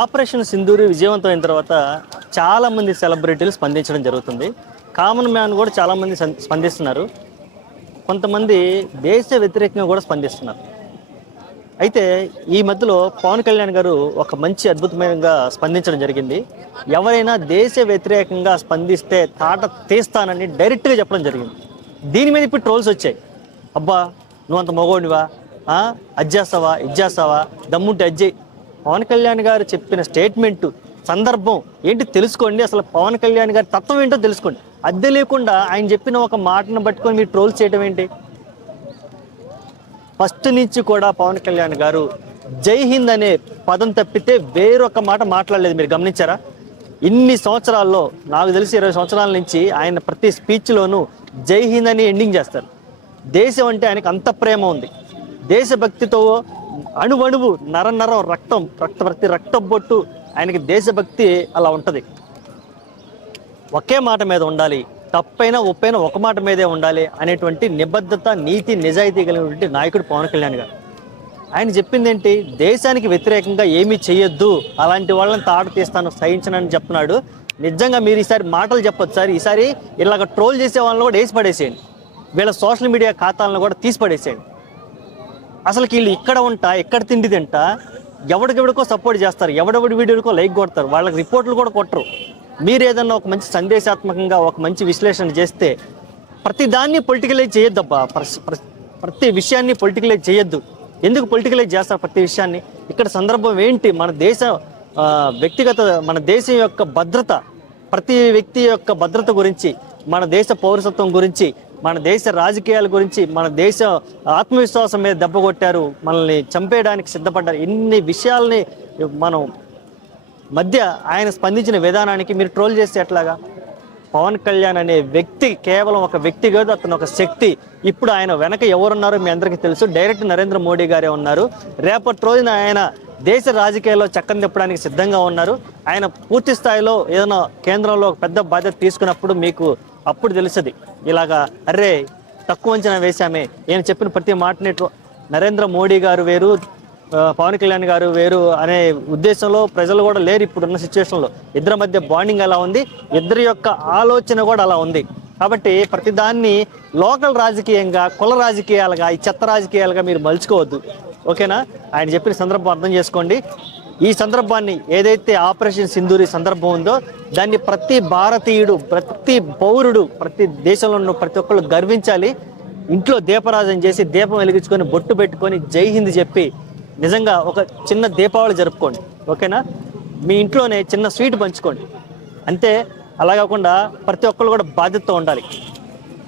Operation Sindhuri విజయవంతమైన తర్వాత చాలామంది సెలబ్రిటీలు స్పందించడం జరుగుతుంది. కామన్ మ్యాన్ కూడా చాలామంది స్పందిస్తున్నారు. కొంతమంది దేశ వ్యతిరేకంగా కూడా స్పందిస్తున్నారు. అయితే ఈ మధ్యలో పవన్ కళ్యాణ్ గారు ఒక మంచి అద్భుతమైనగా స్పందించడం జరిగింది. ఎవరైనా దేశ వ్యతిరేకంగా స్పందిస్తే తాట తీస్తానని డైరెక్ట్గా చెప్పడం జరిగింది. దీని మీద ఇప్పుడు ట్రోల్స్ వచ్చాయి. అబ్బా నువ్వు అంత మగోడివా, అది చేస్తావా, ఇది చేస్తావా, దమ్ముంటే అజ్జయ్. పవన్ కళ్యాణ్ గారు చెప్పిన స్టేట్మెంటు సందర్భం ఏంటి తెలుసుకోండి. అసలు పవన్ కళ్యాణ్ గారి తత్వం ఏంటో తెలుసుకోండి. అద్దె లేకుండా ఆయన చెప్పిన ఒక మాటను పట్టుకొని మీరు ట్రోల్స్ చేయడం ఏంటి? ఫస్ట్ నుంచి కూడా పవన్ కళ్యాణ్ గారు జై హింద్ అనే పదం తప్పితే వేరొక మాట మాట్లాడలేదు. మీరు గమనించారా? ఇన్ని సంవత్సరాల్లో, నాకు తెలిసి 20 సంవత్సరాల నుంచి ఆయన ప్రతి స్పీచ్లోనూ జై హింద్ అని ఎండింగ్ చేస్తారు. దేశం అంటే ఆయనకు అంత ప్రేమ ఉంది. దేశభక్తితో అణువణువు నరం ప్రతి రక్తం బొట్టు ఆయనకి దేశభక్తి అలా ఉంటుంది. ఒకే మాట మీద ఉండాలి, తప్పైనా ఒప్పైనా ఒక మాట మీదే ఉండాలి అనేటువంటి నిబద్ధత, నీతి, నిజాయితీ కలిగినటువంటి నాయకుడు పవన్ కళ్యాణ్ గారు. ఆయన చెప్పింది ఏంటి? దేశానికి వ్యతిరేకంగా ఏమీ చేయొద్దు, అలాంటి వాళ్ళని తాట తీస్తాను, సహించనని చెప్తున్నాడు. నిజంగా మీరు ఈసారి మాటలు చెప్పొచ్చు సార్. ఈసారి ఇలాగ ట్రోల్ చేసే వాళ్ళని కూడా వేసి పడేసేయండి. వీళ్ళ సోషల్ మీడియా ఖాతాలను కూడా తీసి పడేసేయండి. అసలు వీళ్ళు ఇక్కడ ఉంటా, ఎక్కడ తిండి తింటా, ఎవడికెవడికో సపోర్ట్ చేస్తారు, ఎవడెవడి వీడియోకో లైక్ కొడతారు, వాళ్ళకి రిపోర్ట్లు కూడా కొట్టరు. మీరు ఏదన్నా ఒక మంచి సందేశాత్మకంగా ఒక మంచి విశ్లేషణ చేస్తే ప్రతి దాన్ని పొలిటికలైజ్ చేయొద్దబ్బా. ప్రతి విషయాన్ని పొలిటికలైజ్ చేయొద్దు. ఎందుకు పొలిటికలైజ్ చేస్తారు ప్రతి విషయాన్ని? ఇక్కడ సందర్భం ఏంటి? మన దేశ వ్యక్తిగత, మన దేశం యొక్క భద్రత, ప్రతి వ్యక్తి యొక్క భద్రత గురించి, మన దేశ పౌరసత్వం గురించి, మన దేశ రాజకీయాల గురించి, మన దేశ ఆత్మవిశ్వాసం మీద దెబ్బ కొట్టారు, మనల్ని చంపేయడానికి సిద్ధపడ్డారు. ఇన్ని విషయాల్ని మనం మధ్య ఆయన స్పందించిన విధానానికి మీరు ట్రోల్ చేస్తే ఎట్లాగా? పవన్ కళ్యాణ్ అనే వ్యక్తి కేవలం ఒక వ్యక్తి కాదు, అతను ఒక శక్తి. ఇప్పుడు ఆయన వెనక ఎవరున్నారో మీ అందరికీ తెలుసు. డైరెక్ట్ నరేంద్ర మోడీ గారే ఉన్నారు. రేపటి రోజున ఆయన దేశ రాజకీయాల్లో చక్కని తిప్పడానికి సిద్ధంగా ఉన్నారు. ఆయన పూర్తి స్థాయిలో ఏదైనా కేంద్రంలో పెద్ద బాధ్యత తీసుకున్నప్పుడు మీకు అప్పుడు తెలుస్తుంది. ఇలాగా అర్రే తక్కువ అంచనా వేశామే, ఈయన చెప్పిన ప్రతి మాటని నరేంద్ర మోడీ గారు వేరు, పవన్ కళ్యాణ్ గారు వేరు అనే ఉద్దేశంలో ప్రజలు కూడా లేరు ఇప్పుడున్న సిచ్యువేషన్లో. ఇద్దరి మధ్య బాండింగ్ అలా ఉంది, ఇద్దరి యొక్క ఆలోచన కూడా అలా ఉంది. కాబట్టి ప్రతిదాన్ని లోకల్ రాజకీయంగా, కుల రాజకీయాలుగా, ఈ చెత్త రాజకీయాలుగా మీరు మలుచుకోవద్దు. ఓకేనా? ఆయన చెప్పిన సందర్భం అర్థం చేసుకోండి. ఈ సందర్భాన్ని ఏదైతే ఆపరేషన్ సింధూరి సందర్భం ఉందో దాన్ని ప్రతి భారతీయుడు, ప్రతి పౌరుడు, ప్రతి దేశంలో ఉన్న ప్రతి ఒక్కళ్ళు గర్వించాలి. ఇంట్లో దీపరాజన చేసి దీపం వెలిగించుకొని బొట్టు పెట్టుకొని జై హింద్ చెప్పి నిజంగా ఒక చిన్న దీపావళి జరుపుకోండి. ఓకేనా? మీ ఇంట్లోనే చిన్న స్వీట్ పంచుకోండి అంతే. అలా కాకుండా ప్రతి ఒక్కళ్ళు కూడా బాధ్యతతో ఉండాలి.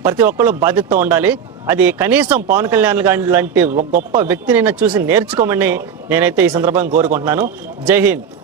ప్రతి ఒక్కళ్ళు బాధ్యతతో ఉండాలి. అది కనీసం పవన్ కళ్యాణ్ గారి లాంటి ఒక గొప్ప వ్యక్తినైనా చూసి నేర్చుకోమని నేనైతే ఈ సందర్భంగా కోరుకుంటున్నాను. జై హింద్.